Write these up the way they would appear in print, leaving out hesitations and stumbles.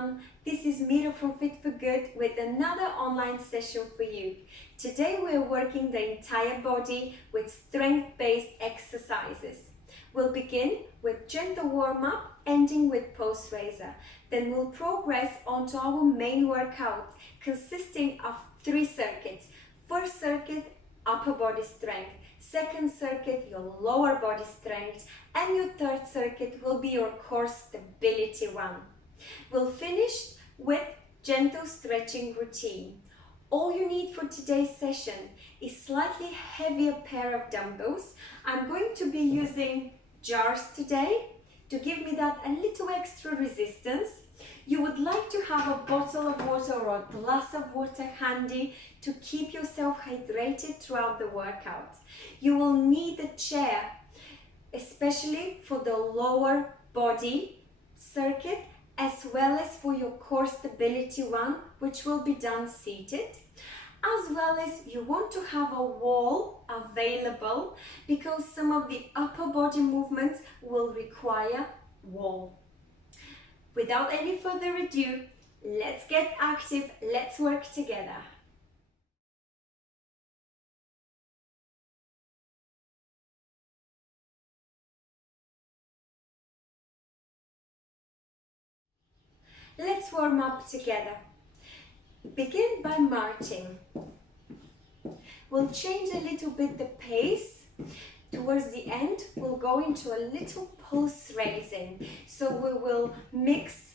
everyone, this is Mira from Fit for Good with another online session for you. Today we're working the entire body with strength-based exercises. We'll begin with gentle warm-up, ending with post raiser. Then we'll progress onto our main workout consisting of 3 circuits. First circuit, upper body strength. Second circuit, your lower body strength, and your third circuit will be your core stability one. We'll finish with gentle stretching routine. All you need for today's session is slightly heavier pair of dumbbells. I'm going to be using jars today to give me that a little extra resistance. You would like to have a bottle of water or a glass of water handy to keep yourself hydrated throughout the workout. You will need a chair, especially for the lower body circuit, as well as for your core stability one, which will be done seated. As well as you want to have a wall available because some of the upper body movements will require wall. Without any further ado, let's get active, let's work together. Let's warm up together. Begin by marching. We'll change a little bit the pace. Towards the end, we'll go into a little pulse raising. So we will mix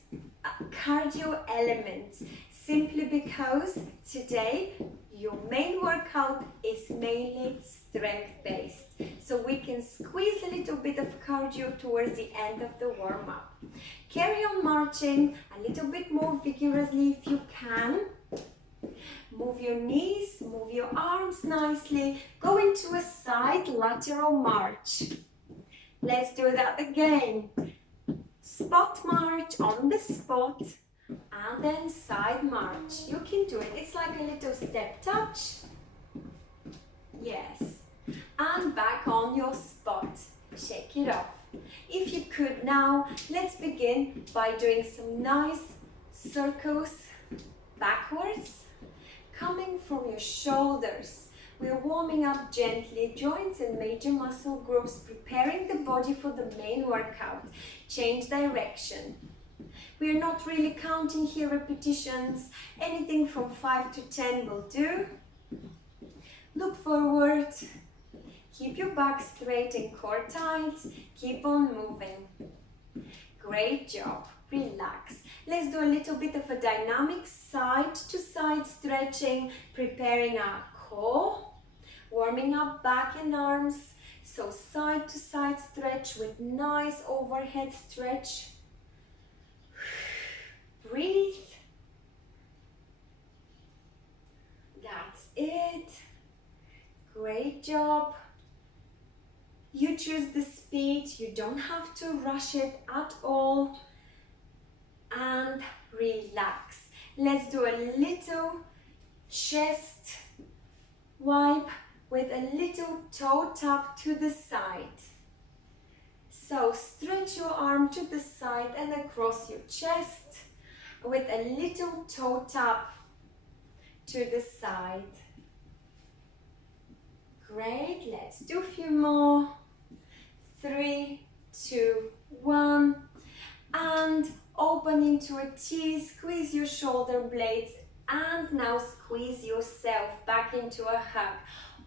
cardio elements simply because today your main workout is mainly strength-based. So we can squeeze a little bit of cardio towards the end of the warm-up. Carry on marching a little bit more vigorously if you can. Move your knees, move your arms nicely. Go into a side lateral march. Let's do that again. Spot march on the spot and then side march. You can do it. It's like a little step touch. Yes. And back on your spot. Shake it off. If you could now, let's begin by doing some nice circles backwards. Coming from your shoulders, we're warming up gently, joints and major muscle groups, preparing the body for the main workout. Change direction. We're not really counting here repetitions, anything from 5 to 10 will do. Look forward, keep your back straight and core tight, keep on moving. Great job. Relax. Let's do a little bit of a dynamic side-to-side stretching, preparing our core, warming up back and arms. So side-to-side stretch with nice overhead stretch. Breathe. That's it. Great job. You choose the speed. You don't have to rush it at all. And relax. Let's do a little chest wipe with a little toe tap to the side. So stretch your arm to the side and across your chest with a little toe tap to the side. Great, let's do a few more. 3, 2, 1, and open into a T, squeeze your shoulder blades, and now squeeze yourself back into a hug.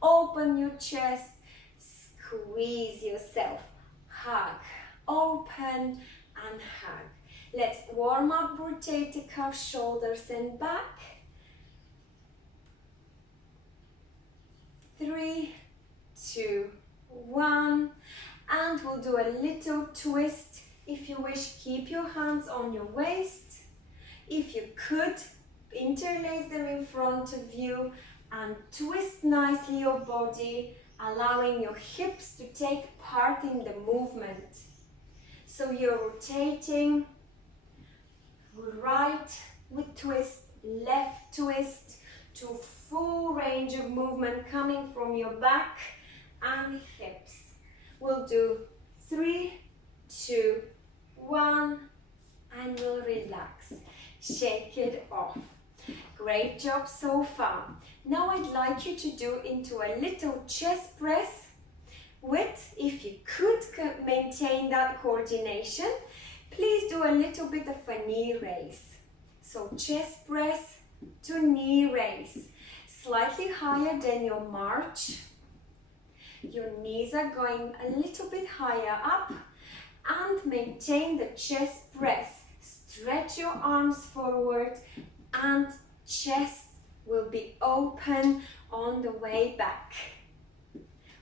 Open your chest, squeeze yourself, hug, open and hug. Let's warm up, rotate the calf, shoulders and back. 3, 2, 1, and we'll do a little twist. If you wish, keep your hands on your waist. If you could, interlace them in front of you and twist nicely your body, allowing your hips to take part in the movement. So you're rotating, right with twist, left twist, to full range of movement coming from your back and hips. We'll do 3, 2, 1, and we'll relax. shake it off. Great job so far. Now I'd like you to do into a little chest press with, if you could maintain that coordination, please do a little bit of a knee raise. So chest press to knee raise, slightly higher than your march. Your knees are going a little bit higher up and maintain the chest press. Stretch your arms forward and chest will be open on the way back.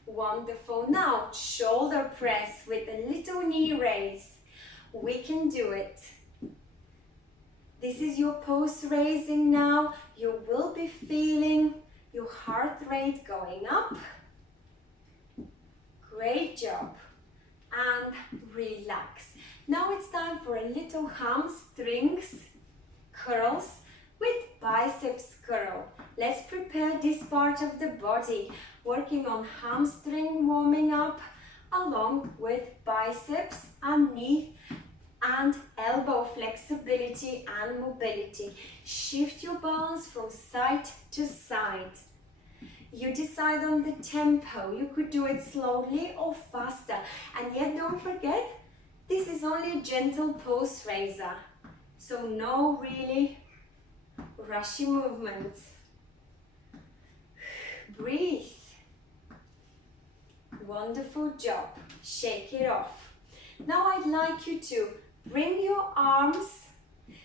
Wonderful. Now shoulder press with a little knee raise. We can do it. This is your pulse raising now. You will be feeling your heart rate going up. Great job. And relax. Now it's time for a little hamstrings curls with biceps curl. Let's prepare this part of the body, working on hamstring warming up along with biceps and knee and elbow flexibility and mobility. Shift your balance from side to side. You decide on the tempo. You could do it slowly or faster. And yet don't forget, this is only a gentle pulse raiser. So no really rushy movements. Breathe. Wonderful job. Shake it off. Now I'd like you to bring your arms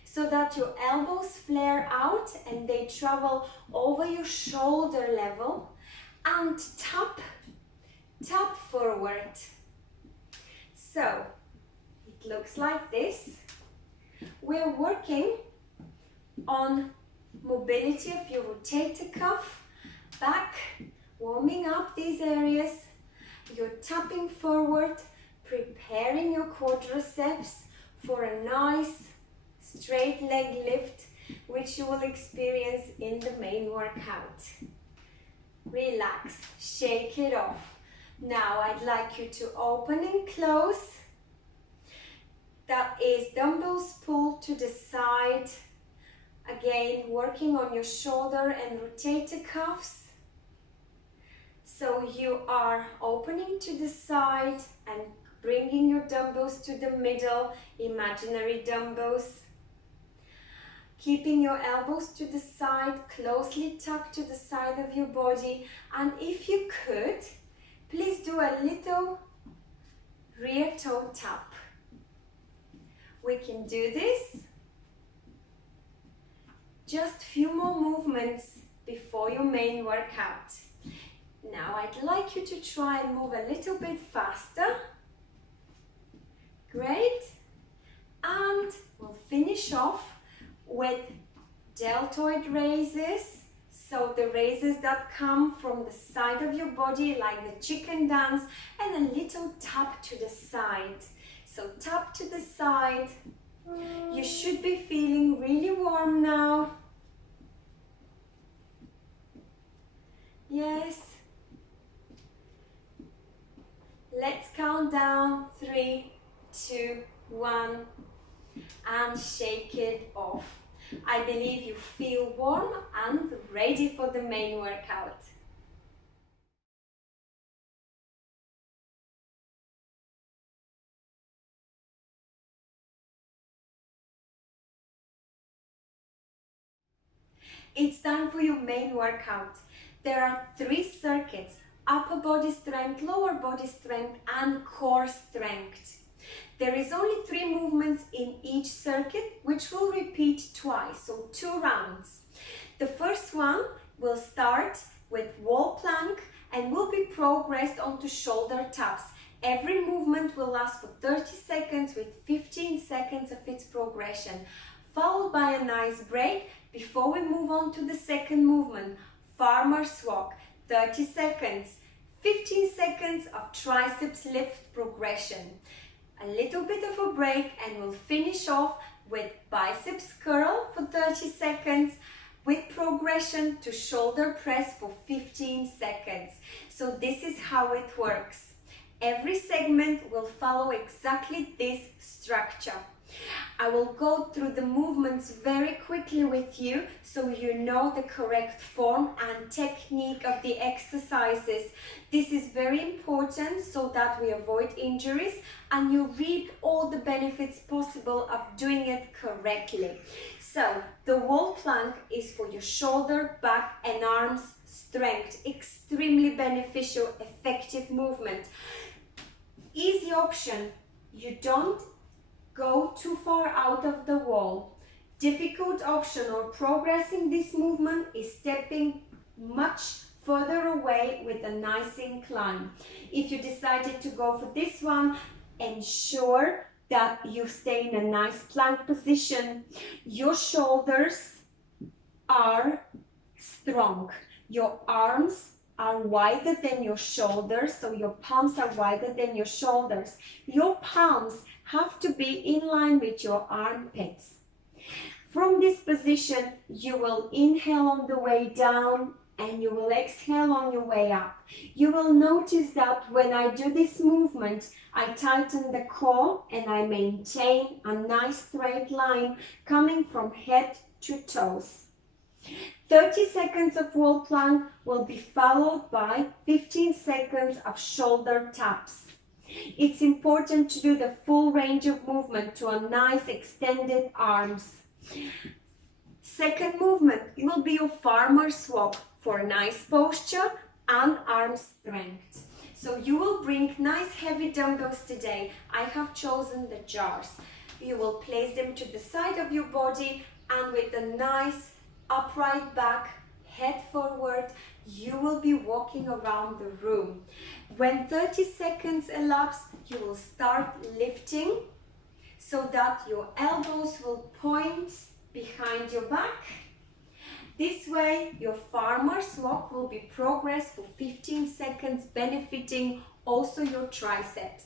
so that your elbows flare out and they travel over your shoulder level, and tap forward. So it looks like this. We're working on mobility of your rotator cuff, back, warming up these areas. You're tapping forward, preparing your quadriceps for a nice straight leg lift, which you will experience in the main workout. Relax, shake it off. Now I'd like you to open and close. That is dumbbells pulled to the side. Again, working on your shoulder and rotator cuffs. So you are opening to the side and bringing your dumbbells to the middle, imaginary dumbbells. Keeping your elbows to the side, closely tucked to the side of your body. And if you could, please do a little rear toe tap. We can do this. Just few more movements before your main workout. Now I'd like you to try and move a little bit faster. Great. And we'll finish off with deltoid raises. So the raises that come from the side of your body, like the chicken dance, and a little tap to the side. So tap to the side. You should be feeling really warm now. Yes. Let's count down. 3, 2, 1, and shake it off. I believe you feel warm and ready for the main workout. It's time for your main workout. There are 3 circuits: upper body strength, lower body strength, and core strength. There is only 3 movements in each circuit, which will repeat twice, so 2 rounds. The first one will start with wall plank and will be progressed onto shoulder taps. Every movement will last for 30 seconds with 15 seconds of its progression, followed by a nice break before we move on to the second movement, farmer's walk, 30 seconds, 15 seconds of triceps lift progression. A little bit of a break and we'll finish off with biceps curl for 30 seconds with progression to shoulder press for 15 seconds. So this is how it works. Every segment will follow exactly this structure. I will go through the movements very quickly with you so you know the correct form and technique of the exercises. This is very important so that we avoid injuries and you reap all the benefits possible of doing it correctly. So the wall plank is for your shoulder, back and arms strength. Extremely beneficial, effective movement. Easy option. You don't go too far out of the wall. Difficult option or progressing this movement is stepping much further away with a nice incline. If you decided to go for this one, ensure that you stay in a nice plank position. Your shoulders are strong. Your arms are wider than your shoulders, so your palms are wider than your shoulders. Your palms have to be in line with your armpits. From this position, you will inhale on the way down and you will exhale on your way up. You will notice that when I do this movement, I tighten the core and I maintain a nice straight line coming from head to toes. 30 seconds of wall plank will be followed by 15 seconds of shoulder taps. It's important to do the full range of movement to a nice extended arms. Second movement, it will be your farmer's walk for nice posture and arm strength. So you will bring nice heavy dumbbells today. I have chosen the jars. You will place them to the side of your body and with a nice upright back, head forward, you will be walking around the room. When 30 seconds elapse, you will start lifting so that your elbows will point behind your back. This way, your farmer's walk will be progressed for 15 seconds, benefiting also your triceps.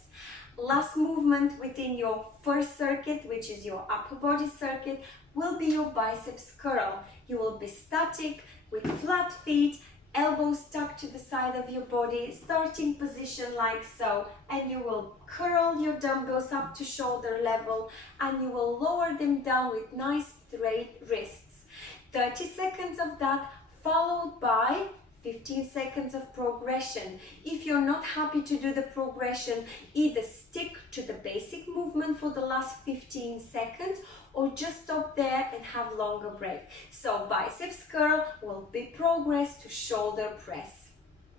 Last movement within your first circuit, which is your upper body circuit, will be your biceps curl. You will be static with flat feet, elbows tucked to the side of your body, starting position like so, and you will curl your dumbbells up to shoulder level and you will lower them down with nice straight wrists. 30 seconds of that followed by 15 seconds of progression. If you're not happy to do the progression, either stick to the basic movement for the last 15 seconds or just stop there and have longer break. So biceps curl will be progressed to shoulder press,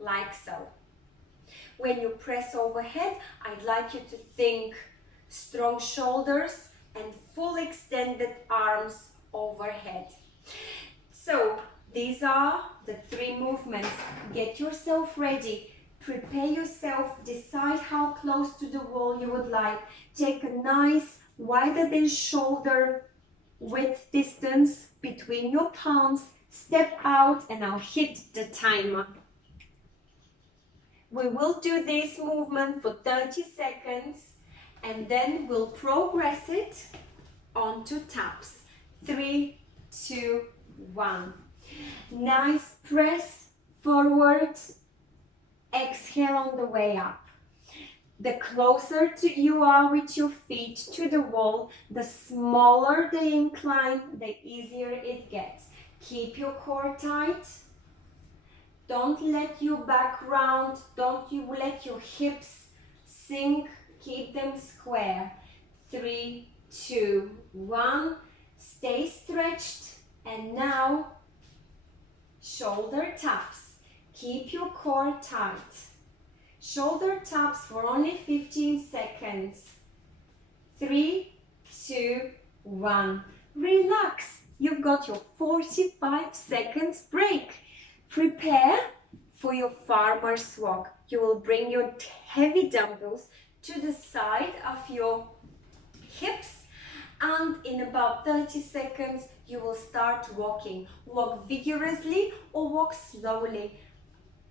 like so. When you press overhead, I'd like you to think strong shoulders and full extended arms overhead. So these are the 3 movements. Get yourself ready, prepare yourself, decide how close to the wall you would like. Take a nice wider than shoulder width distance between your palms, step out and I'll hit the timer. We will do this movement for 30 seconds and then we'll progress it onto taps. 3, 2, 1. Nice press forward, exhale on the way up. The closer you are with your feet to the wall, the smaller the incline, the easier it gets. Keep your core tight. Don't let your back round, don't you let your hips sink, keep them square. 3, 2, 1. Stay stretched and now shoulder taps. Keep your core tight. Shoulder taps for only 15 seconds. 3, 2, 1. Relax. You've got your 45 seconds break. Prepare for your farmer's walk. You will bring your heavy dumbbells to the side of your hips and in about 30 seconds you will start walking. Walk vigorously or walk slowly.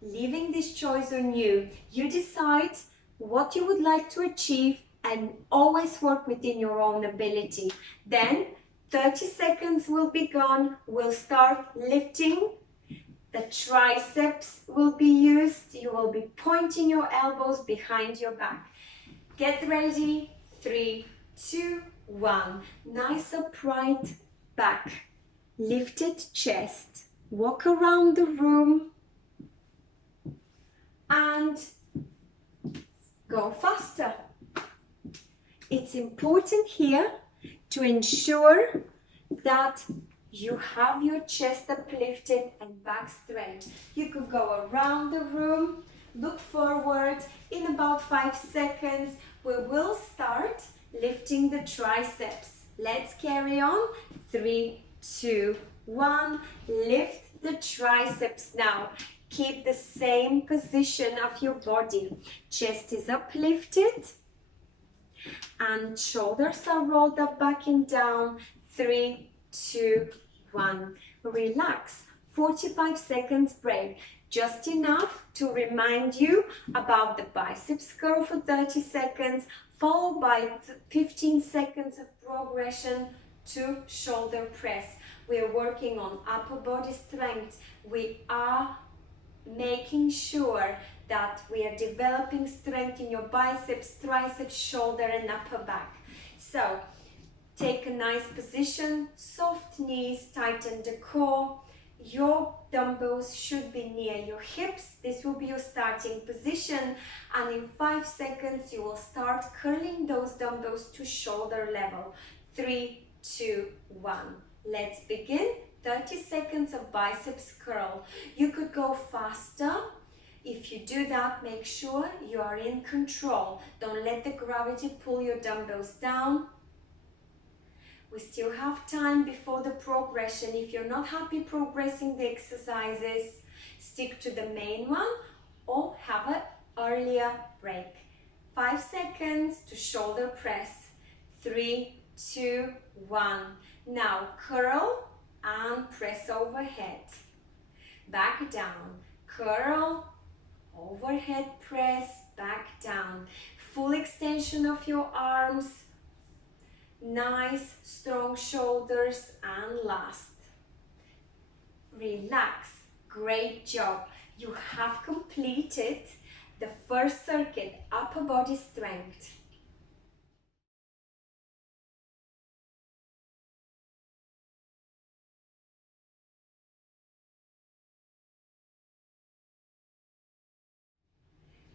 Leaving this choice on you. You decide what you would like to achieve and always work within your own ability. Then 30 seconds will be gone. We'll start lifting. The triceps will be used. You will be pointing your elbows behind your back. Get ready. 3, 2, 1. Nice upright back, lifted chest. Walk around the room and go faster. It's important here to ensure that you have your chest uplifted and back straight. You could go around the room, look forward. In about 5 seconds, we will start lifting the triceps. Let's carry on. 3, 2, 1. Lift the triceps now. Keep the same position of your body. Chest is uplifted and shoulders are rolled up, back and down. 3, 2, 1. Relax. 45 seconds break. Just enough to remind you about the biceps curl for 30 seconds, followed by 15 seconds of progression to shoulder press. We are working on upper body strength. We are making sure that we are developing strength in your biceps, triceps, shoulder and upper back. So take a nice position, soft knees, tighten the core. Your dumbbells should be near your hips. This will be your starting position, and in 5 seconds you will start curling those dumbbells to shoulder level. 3, 2, 1. Let's begin. 30 seconds of biceps curl. You could go faster. If you do that, make sure you are in control. Don't let the gravity pull your dumbbells down. We still have time before the progression. If you're not happy progressing the exercises, stick to the main one or have an earlier break. 5 seconds to shoulder press. 3, 2, 1. Now curl and press overhead. Back down. Curl, overhead press, back down. Full extension of your arms. Nice, strong shoulders, and last. Relax. Great job. You have completed the first circuit, upper body strength.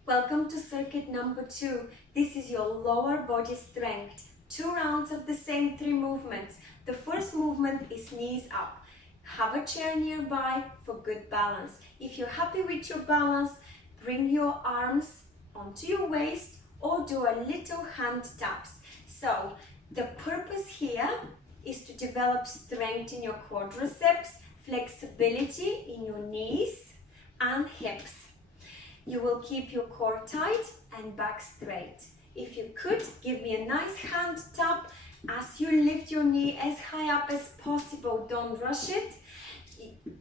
Welcome to circuit number 2. This is your lower body strength. 2 rounds of the same 3 movements. The first movement is knees up. Have a chair nearby for good balance. If you're happy with your balance, bring your arms onto your waist or do a little hand taps. So the purpose here is to develop strength in your quadriceps, flexibility in your knees and hips. You will keep your core tight and back straight. If you could, give me a nice hand tap as you lift your knee as high up as possible. Don't rush it.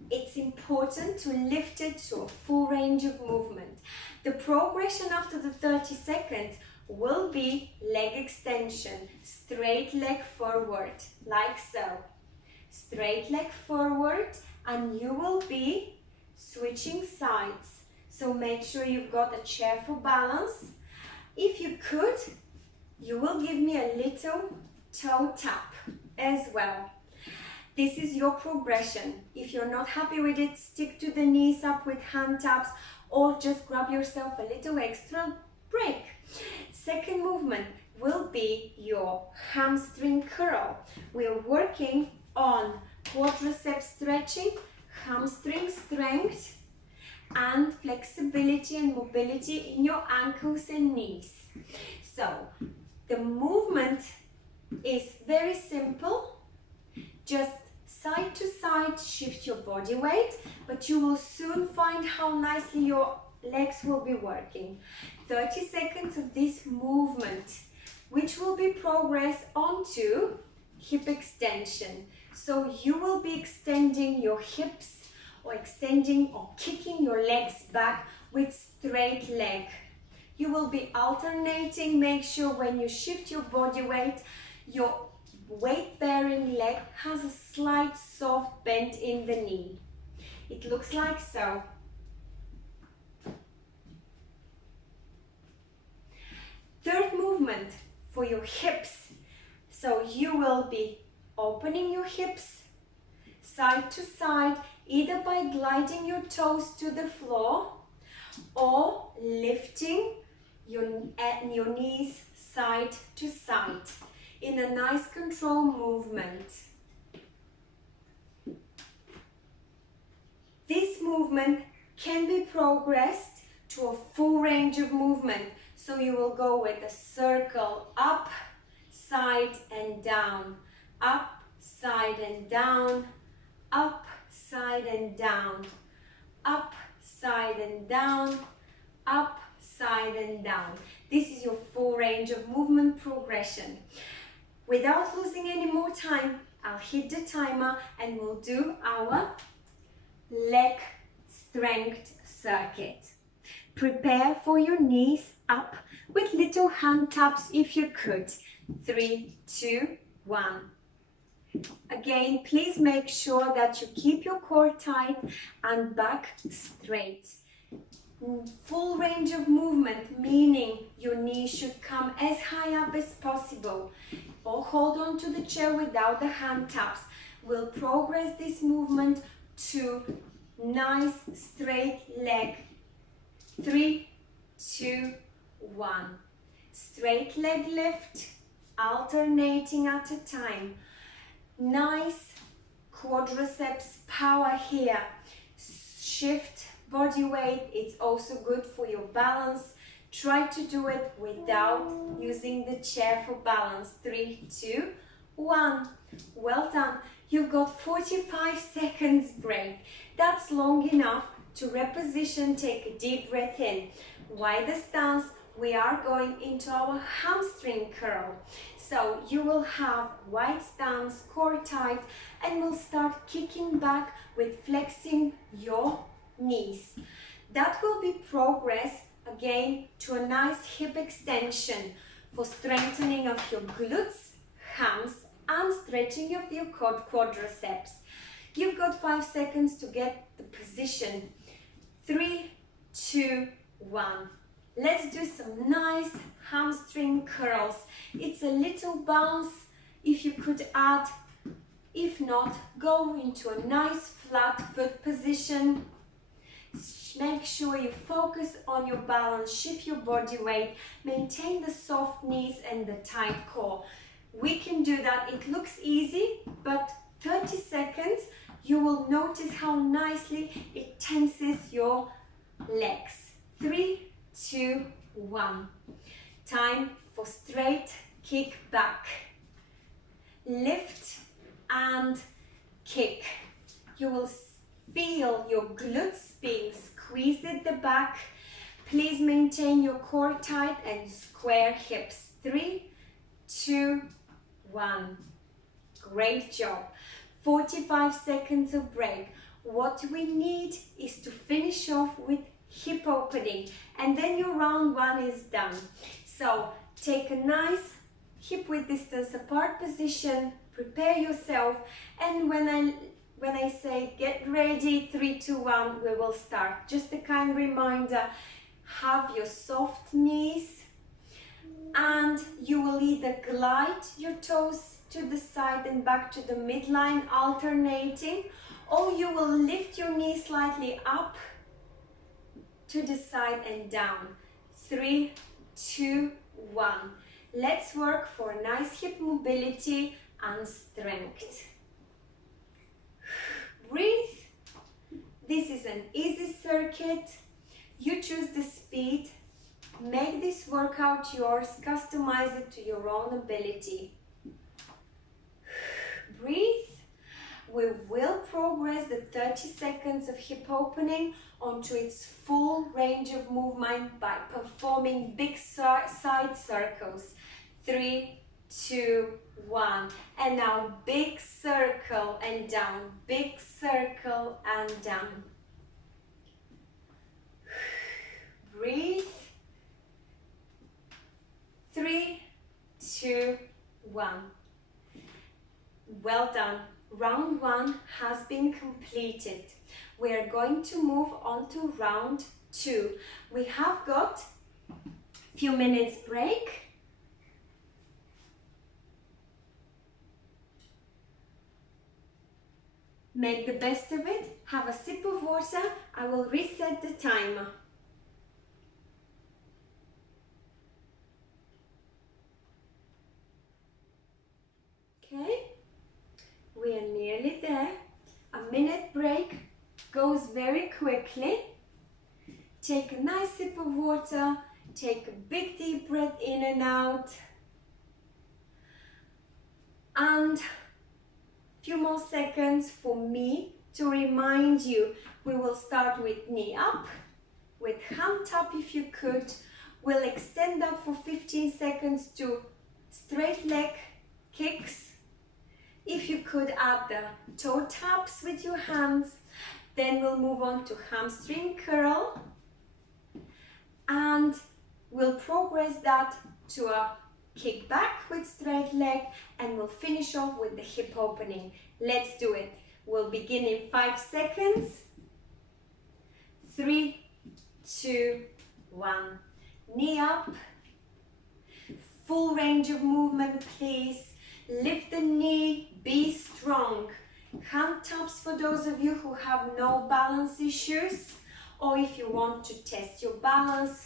It's important to lift it to a full range of movement. The progression after the 30 seconds will be leg extension. Straight leg forward, like so. Straight leg forward, and you will be switching sides. So make sure you've got a chair for balance. If you could, you will give me a little toe tap as well. This is your progression. If you're not happy with it, stick to the knees up with hand taps or just grab yourself a little extra break. Second movement will be your hamstring curl. We're working on quadriceps stretching, hamstring strength, and flexibility and mobility in your ankles and knees. So the movement is very simple. Just side to side, shift your body weight, but you will soon find how nicely your legs will be working. 30 seconds of this movement, which will be progressed onto hip extension. So you will be extending your hips or extending or kicking your legs back with straight leg. You will be alternating. Make sure when you shift your body weight, your weight-bearing leg has a slight soft bend in the knee. It looks like so. Third movement for your hips. So you will be opening your hips side to side, either by gliding your toes to the floor or lifting your knees side to side in a nice control movement. This movement can be progressed to a full range of movement. So you will go with a circle up, side and down, up, side and down, up, side and down, up, side and down, up, side and down. This is your full range of movement progression. Without losing any more time, I'll hit the timer and we'll do our leg strength circuit. Prepare for your knees up with little hand taps if you could. 3, 2, 1. Again, please make sure that you keep your core tight and back straight. Full range of movement, meaning your knees should come as high up as possible. Or hold on to the chair without the hand taps. We'll progress this movement to nice straight leg. 3, 2, 1. Straight leg lift, alternating at a time. Nice quadriceps power here. Shift body weight, it's also good for your balance. Try to do it without using the chair for balance. 3, 2, 1. Well done. You've got 45 seconds break. That's long enough to reposition. Take a deep breath in. Wider stance, we are going into our hamstring curl. So you will have wide stance, core tight, and we'll start kicking back with flexing your knees. That will be progress again to a nice hip extension for strengthening of your glutes, hams, and stretching of your quadriceps. You've got 5 seconds to get the position. 3, 2, 1. Let's do some nice hamstring curls. It's a little bounce if you could add. If not, go into a nice flat foot position. Make sure you focus on your balance, shift your body weight, maintain the soft knees and the tight core. We can do that. It looks easy, but 30 seconds, you will notice how nicely it tenses your legs. 3, 2, 1. Time for straight kick back. Lift and kick. You will feel your glutes being squeezed at the back. Please maintain your core tight and square hips. 3, 2, 1. Great job. 45 seconds of break. What we need is to finish off with hip opening, and then your round 1 is done. So take a nice hip width distance apart position, prepare yourself, and when I say get ready, 3, 2, 1, we will start. Just a kind reminder, have your soft knees, and you will either glide your toes to the side and back to the midline, alternating, or you will lift your knees slightly up to the side and down. 3, 2, 1. Let's work for a nice hip mobility and strength. Breathe. This is an easy circuit. You choose the speed. Make this workout yours. Customize it to your own ability. Breathe. We will progress the 30 seconds of hip opening onto its full range of movement by performing big side circles. 3, 2, 1. And now big circle and down, big circle and down. Breathe. 3, 2, 1. Well done. Round 1 has been completed. We are going to move on to round 2. We have got a few minutes break. Make the best of it. Have a sip of water. I will reset the timer. Okay, we are nearly there. A minute break goes very quickly. Take a nice sip of water. Take a big deep breath in and out. And a few more seconds for me to remind you. We will start with knee up, with hand tap if you could. We'll extend that for 15 seconds to straight leg kicks. If you could add the toe taps with your hands, then we'll move on to hamstring curl. And we'll progress that to a kick back with straight leg, and we'll finish off with the hip opening. Let's do it. We'll begin in 5 seconds. 3, 2, 1. Knee up. Full range of movement, please. Lift the knee, be strong. Hand taps for those of you who have no balance issues, or if you want to test your balance.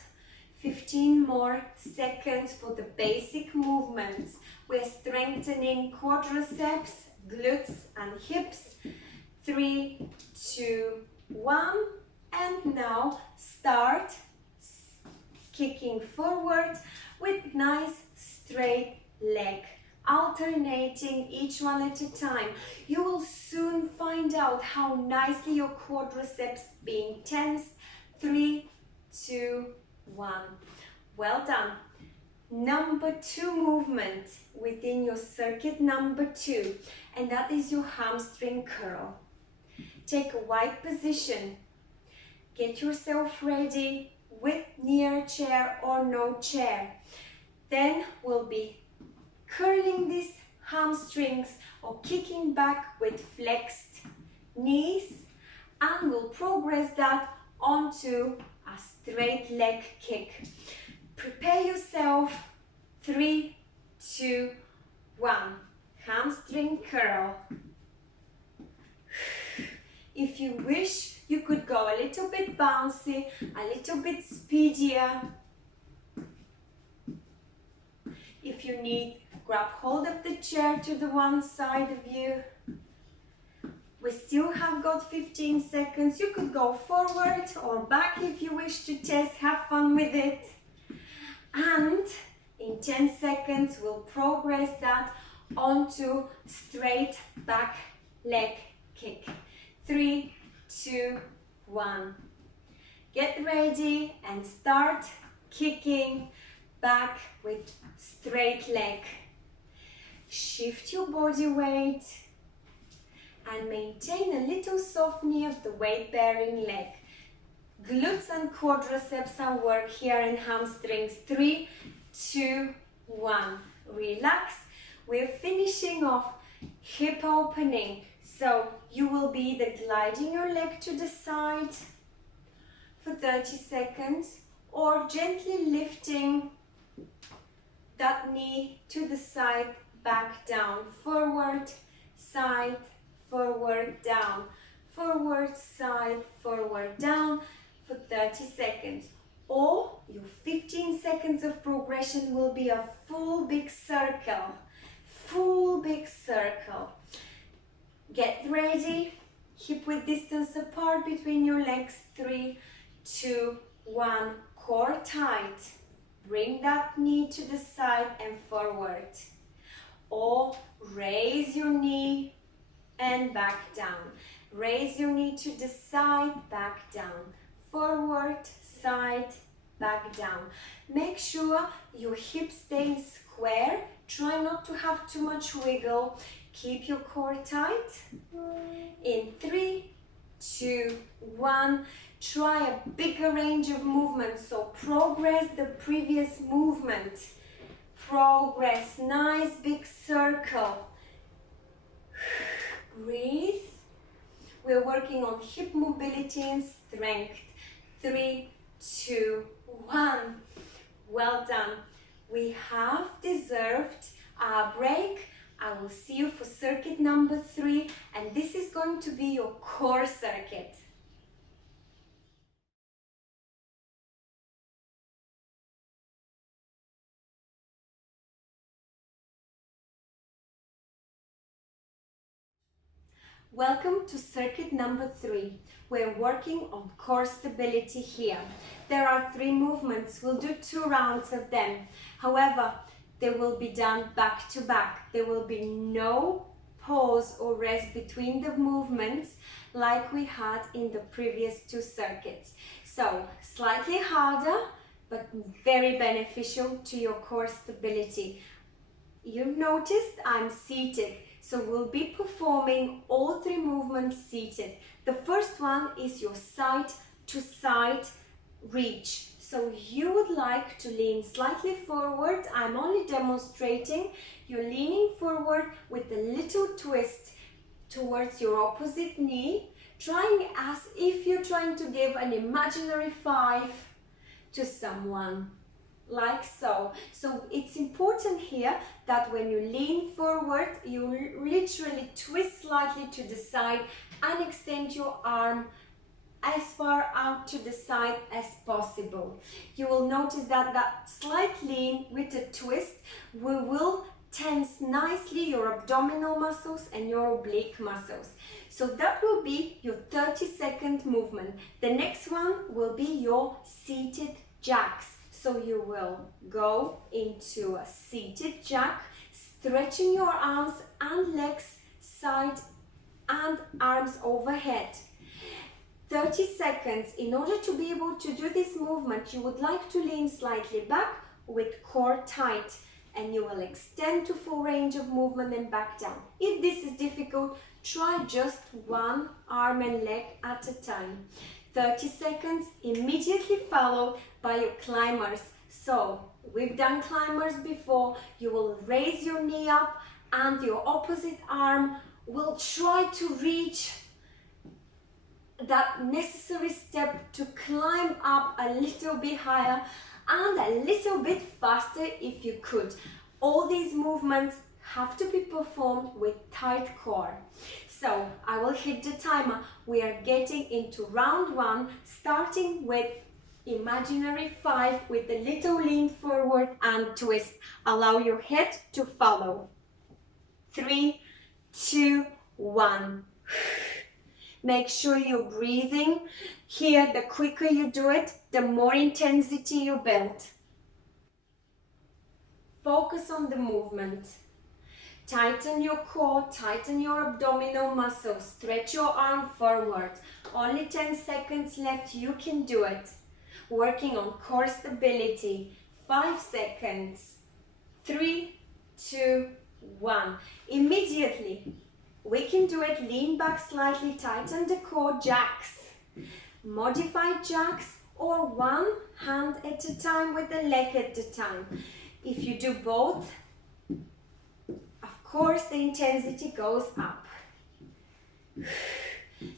15 more seconds for the basic movements. We're strengthening quadriceps, glutes and hips. 3, 2, 1. And now start kicking forward with nice straight leg. Alternating each one at a time. You will soon find out how nicely your quadriceps being tensed. 3, 2, 1. Well done. Number 2 movement within your circuit number 2, and that is your hamstring curl. Take a wide position. Get yourself ready with near chair or no chair. Then we'll be curling these hamstrings or kicking back with flexed knees, and we'll progress that onto a straight leg kick. Prepare yourself. 3, 2, 1. Hamstring curl. If you wish, you could go a little bit bouncy, a little bit speedier. If you need, grab hold of the chair to the one side of you. We still have got 15 seconds. You could go forward or back if you wish to test. Have fun with it. And in 10 seconds, we'll progress that onto straight back leg kick. 3, 2, 1. Get ready and start kicking back with straight leg. Shift your body weight and maintain a little soft knee of the weight-bearing leg. Glutes and quadriceps are work here and hamstrings. 3, 2, 1. Relax. We're finishing off hip opening. So you will be either gliding your leg to the side for 30 seconds or gently lifting that knee to the side, back down, forward, side, forward, down, forward, side, forward, down for 30 seconds. Or your 15 seconds of progression will be a full big circle. Full big circle. Get ready. Hip width distance apart between your legs. 3, 2, 1. Core tight. Bring that knee to the side and forward. Or raise your knee and back down. Raise your knee to the side, back down. Forward, side, back down. Make sure your hips stay square. Try not to have too much wiggle. Keep your core tight. In 3, 2, 1. Try a bigger range of movement. So progress the previous movement. Progress. Nice big circle. Breathe. We're working on hip mobility and strength. 3, 2, 1. Well done. We have deserved a break I will see you for circuit number 3, and this is going to be your core circuit. Welcome to circuit number 3. We're working on core stability here. There are 3 movements. We'll do 2 rounds of them. However, they will be done back to back. There will be no pause or rest between the movements like we had in the previous 2 circuits. So, slightly harder, but very beneficial to your core stability. You've noticed I'm seated. So we'll be performing all 3 movements seated. The first one is your side to side reach. So you would like to lean slightly forward. I'm only demonstrating. You're leaning forward with a little twist towards your opposite knee, trying as if you're trying to give an imaginary 5 to someone. Like so. So it's important here that when you lean forward, you literally twist slightly to the side and extend your arm as far out to the side as possible. You will notice that that slight lean with a twist will tense nicely your abdominal muscles and your oblique muscles. So that will be your 30-second movement. The next one will be your seated jacks. So you will go into a seated jack, stretching your arms and legs side and arms overhead. 30 seconds. In order to be able to do this movement, you would like to lean slightly back with core tight, and you will extend to full range of movement and back down. If this is difficult, try just one arm and leg at a time. 30 seconds, immediately followed by your climbers. So, we've done climbers before. You will raise your knee up and your opposite arm will try to reach that necessary step to climb up a little bit higher and a little bit faster if you could. All these movements have to be performed with tight core. So I will hit the timer. We are getting into round 1, starting with imaginary 5 with a little lean forward and twist. Allow your head to follow. 3, 2, 1. Make sure you're breathing. Here, the quicker you do it, the more intensity you build. Focus on the movement. Tighten your core, tighten your abdominal muscles, stretch your arm forward. Only 10 seconds left, you can do it. Working on core stability. 5 seconds. 3, 2, 1. Immediately, we can do it. Lean back slightly, tighten the core, jacks. Modified jacks or one hand at a time with a leg at a time. If you do both, of course the intensity goes up.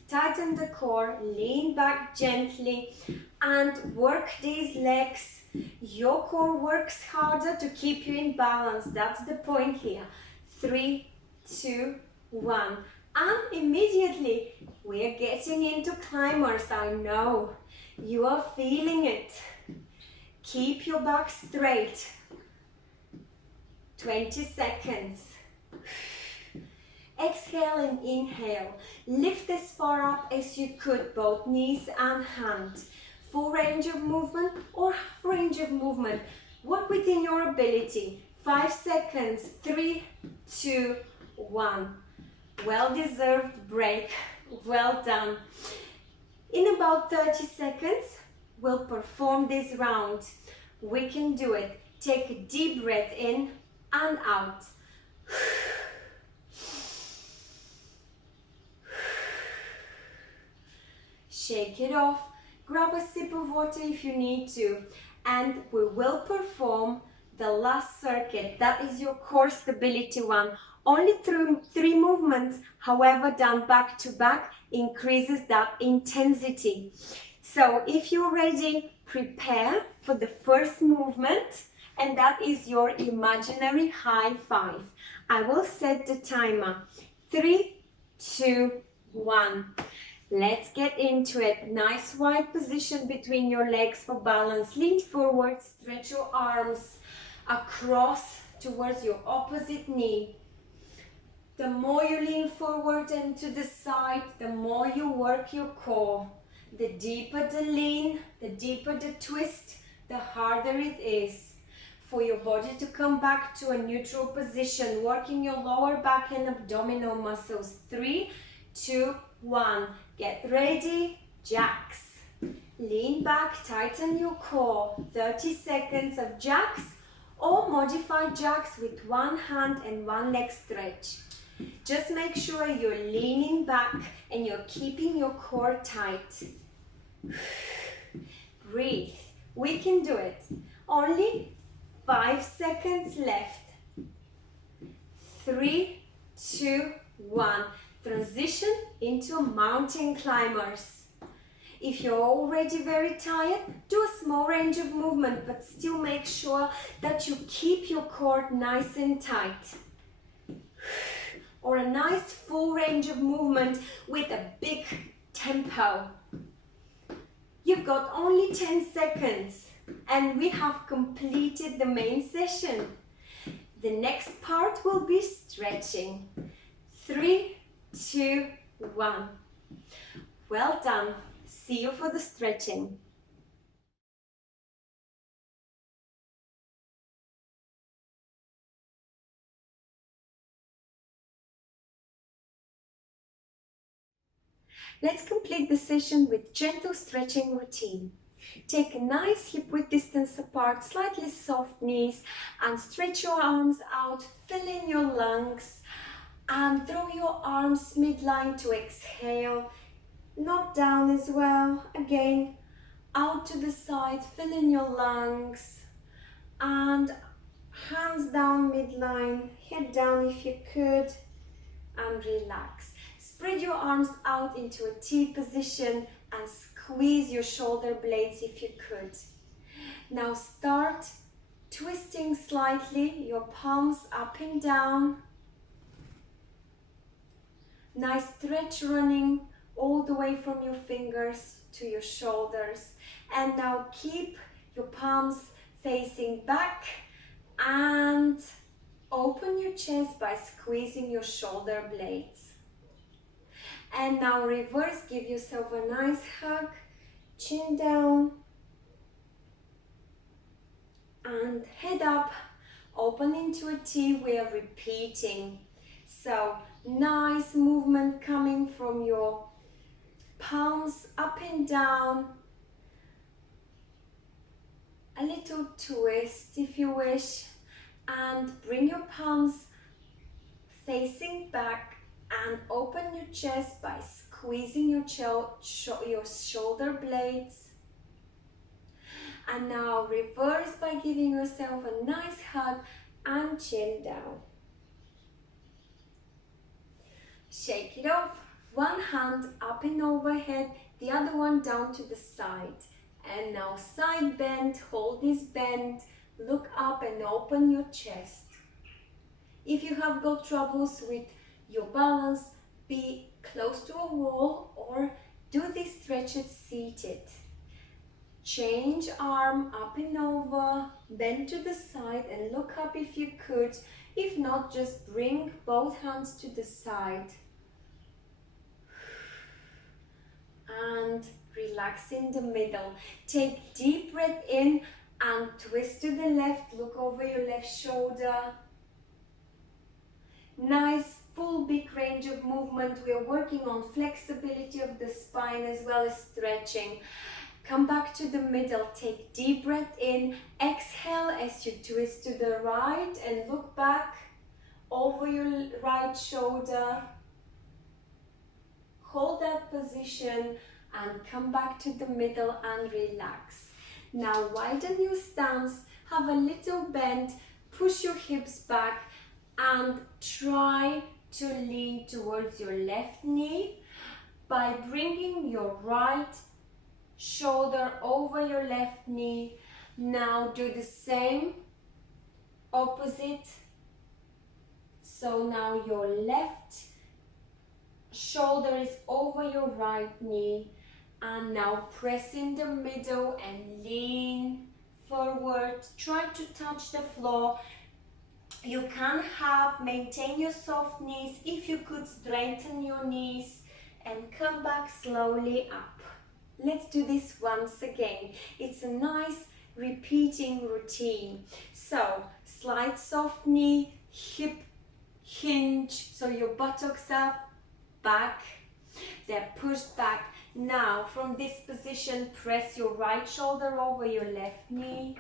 Tighten the core, lean back gently and work these legs. Your core works harder to keep you in balance. That's the point here. 3, 2, 1. And immediately we are getting into climbers. I know you are feeling it. Keep your back straight. 20 seconds. Exhale and inhale. Lift as far up as you could, both knees and hands. Full range of movement or half range of movement. Work within your ability. 5 seconds. 3, 2, 1. Well-deserved break. Well done. In about 30 seconds, we'll perform this round. We can do it. Take a deep breath in and out. Shake it off. Grab a sip of water if you need to. And we will perform the last circuit. That is your core stability one. Only through 3 movements, however, done back to back, increases that intensity. So if you're ready, prepare for the first movement and that is your imaginary high five. I will set the timer. 3, 2, 1. Let's get into it. Nice wide position between your legs for balance. Lean forward, stretch your arms across towards your opposite knee. The more you lean forward and to the side, the more you work your core. The deeper the lean, the deeper the twist, the harder it is for your body to come back to a neutral position, working your lower back and abdominal muscles. 3, 2, 1. Get ready, jacks. Lean back, tighten your core. 30 seconds of jacks or modified jacks with one hand and one leg stretch. Just make sure you're leaning back and you're keeping your core tight. Breathe. We can do it. Only 5 seconds left. 3, 2, 1. Transition into mountain climbers. If you're already very tired, do a small range of movement, but still make sure that you keep your core nice and tight. Or a nice full range of movement with a big tempo. You've got only 10 seconds and we have completed the main session. The next part will be stretching. 3, 2, 1. Well done. See you for the stretching. Let's complete the session with gentle stretching routine. Take a nice hip width distance apart, slightly soft knees, and stretch your arms out, fill in your lungs, and throw your arms midline to exhale. Not down as well. Again, out to the side, fill in your lungs, and hands down midline, head down if you could, and relax. Spread your arms out into a T position and squeeze your shoulder blades if you could. Now start twisting slightly, your palms up and down. Nice stretch running all the way from your fingers to your shoulders. And now keep your palms facing back and open your chest by squeezing your shoulder blades. And now reverse, give yourself a nice hug, chin down and head up, open into a T. We are repeating. So nice movement coming from your palms up and down. A little twist if you wish, and bring your palms facing back and open your chest by squeezing your shoulder blades. And now reverse by giving yourself a nice hug and chin down. Shake it off. One hand up and overhead, the other one down to the side. And now side bend, hold this bend, look up and open your chest. If you have got troubles with your balance, be close to a wall or do these stretches seated. Change arm up and over, bend to the side and look up if you could. If not, just bring both hands to the side. And relax in the middle. Take deep breath in and twist to the left. Look over your left shoulder. Nice full big range of movement. We are working on flexibility of the spine as well as stretching. Come back to the middle. Take deep breath in. Exhale as you twist to the right and look back over your right shoulder. Hold that position and come back to the middle and relax. Now widen your stance, have a little bend, push your hips back and try to lean towards your left knee by bringing your right shoulder over your left knee. Now do the same opposite. So now your left shoulder is over your right knee, and now press in the middle and lean forward. Try to touch the floor. You can maintain your soft knees. If you could straighten your knees and come back slowly up. Let's do this once again. It's a nice repeating routine. So slide soft knee, hip hinge, so your buttocks up, back, they're pushed back. Now from this position, press your right shoulder over your left knee.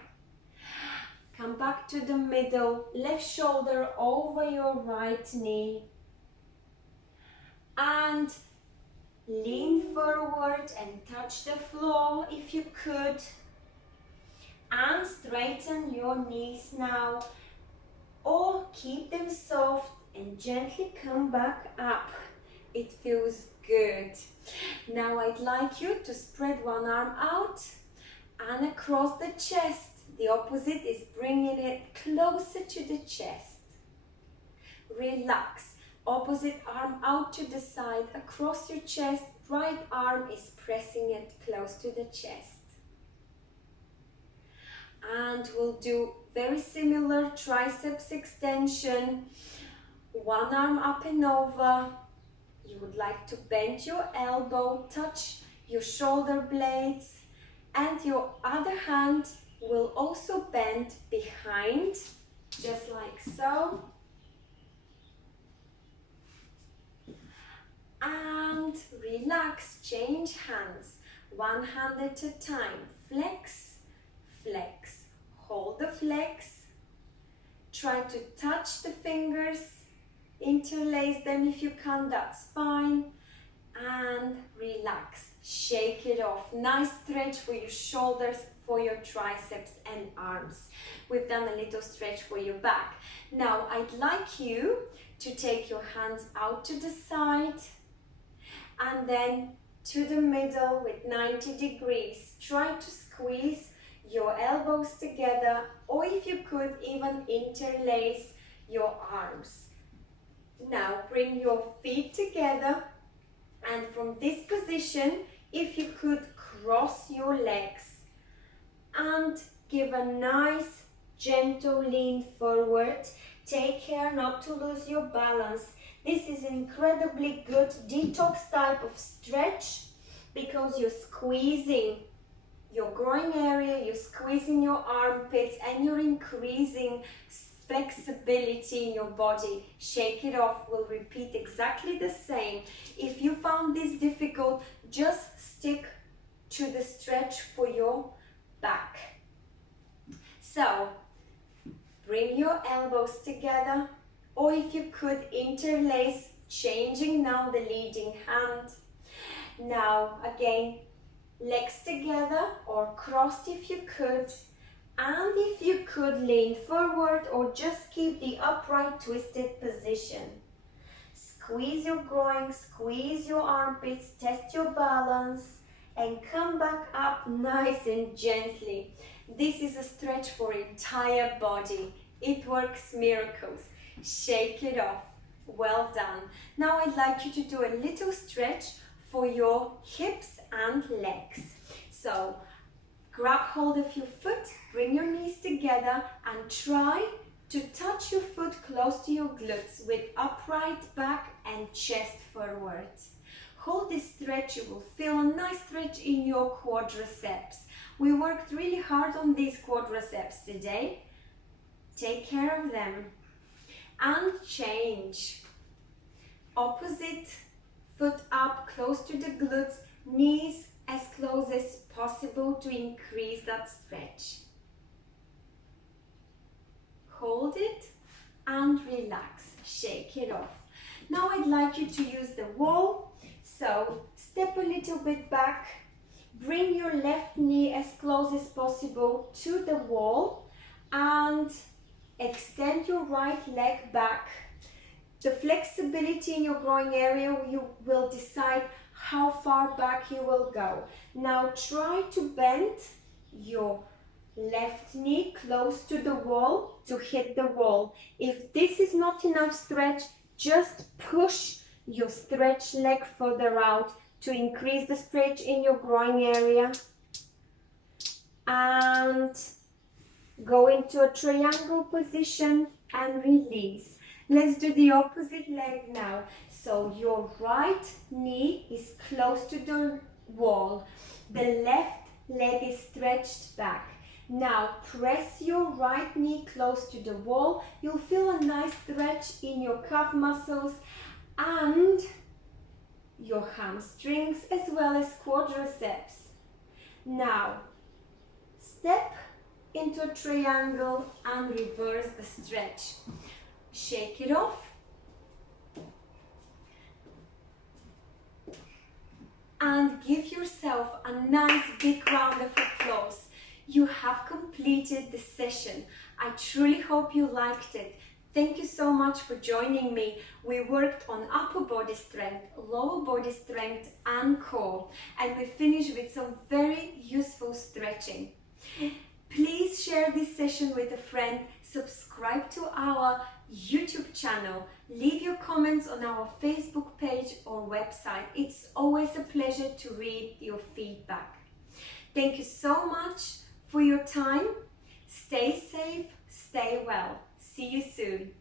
Come back to the middle, left shoulder over your right knee. And lean forward and touch the floor if you could. And straighten your knees now. Or keep them soft and gently come back up. It feels good. Now I'd like you to spread one arm out and across the chest. The opposite is bringing it closer to the chest. Relax. Opposite arm out to the side, across your chest. Right arm is pressing it close to the chest. And we'll do very similar triceps extension. One arm up and over. You would like to bend your elbow, touch your shoulder blades, and your other hand will also bend behind, just like so. And relax, change hands, one hand at a time. Flex, flex, hold the flex. Try to touch the fingers, interlace them if you can, that's fine. And relax, shake it off. Nice stretch for your shoulders, for your triceps and arms. We've done a little stretch for your back. Now I'd like you to take your hands out to the side and then to the middle with 90 degrees. Try to squeeze your elbows together, or if you could, even interlace your arms. Now bring your feet together, and from this position, if you could, cross your legs and give a nice gentle lean forward. Take care not to lose your balance. This is incredibly good detox type of stretch because you're squeezing your groin area, you're squeezing your armpits, and you're increasing flexibility in your body. Shake it off. We'll repeat exactly the same. If you found this difficult, just stick to the stretch for your back. So bring your elbows together, or if you could, interlace, changing now the leading hand. Now again, legs together or crossed if you could. And if you could, lean forward or just keep the upright twisted position. Squeeze your groin, squeeze your armpits, test your balance, and come back up nice and gently. This is a stretch for entire body. It works miracles. Shake it off. Well done. Now I'd like you to do a little stretch for your hips and legs. So grab hold of your foot, bring your knees together, and try to touch your foot close to your glutes with upright back and chest forward. Hold this stretch. You will feel a nice stretch in your quadriceps. We worked really hard on these quadriceps today. Take care of them. And change. Opposite foot up, close to the glutes, knees as close as possible to increase that stretch. Hold it and relax. Shake it off. Now I'd like you to use the wall. So step a little bit back. Bring your left knee as close as possible to the wall and extend your right leg back. The flexibility in your groin area, you will decide how far back you will go. Now try to bend your left knee close to the wall to hit the wall. If this is not enough stretch, just push your stretch leg further out to increase the stretch in your groin area. And go into a triangle position and release. Let's do the opposite leg now. So your right knee is close to the wall. The left leg is stretched back. Now press your right knee close to the wall. You'll feel a nice stretch in your calf muscles and your hamstrings as well as quadriceps. Now step into a triangle and reverse the stretch. Shake it off. And give yourself a nice big round of applause. You have completed the session. I truly hope you liked it. Thank you so much for joining me. We worked on upper body strength, lower body strength and core, and we finished with some very useful stretching. Please share this session with a friend, subscribe to our YouTube channel, leave your comments on our Facebook page or website. It's always a pleasure to read your feedback. Thank you so much for your time. Stay safe, stay well. See you soon.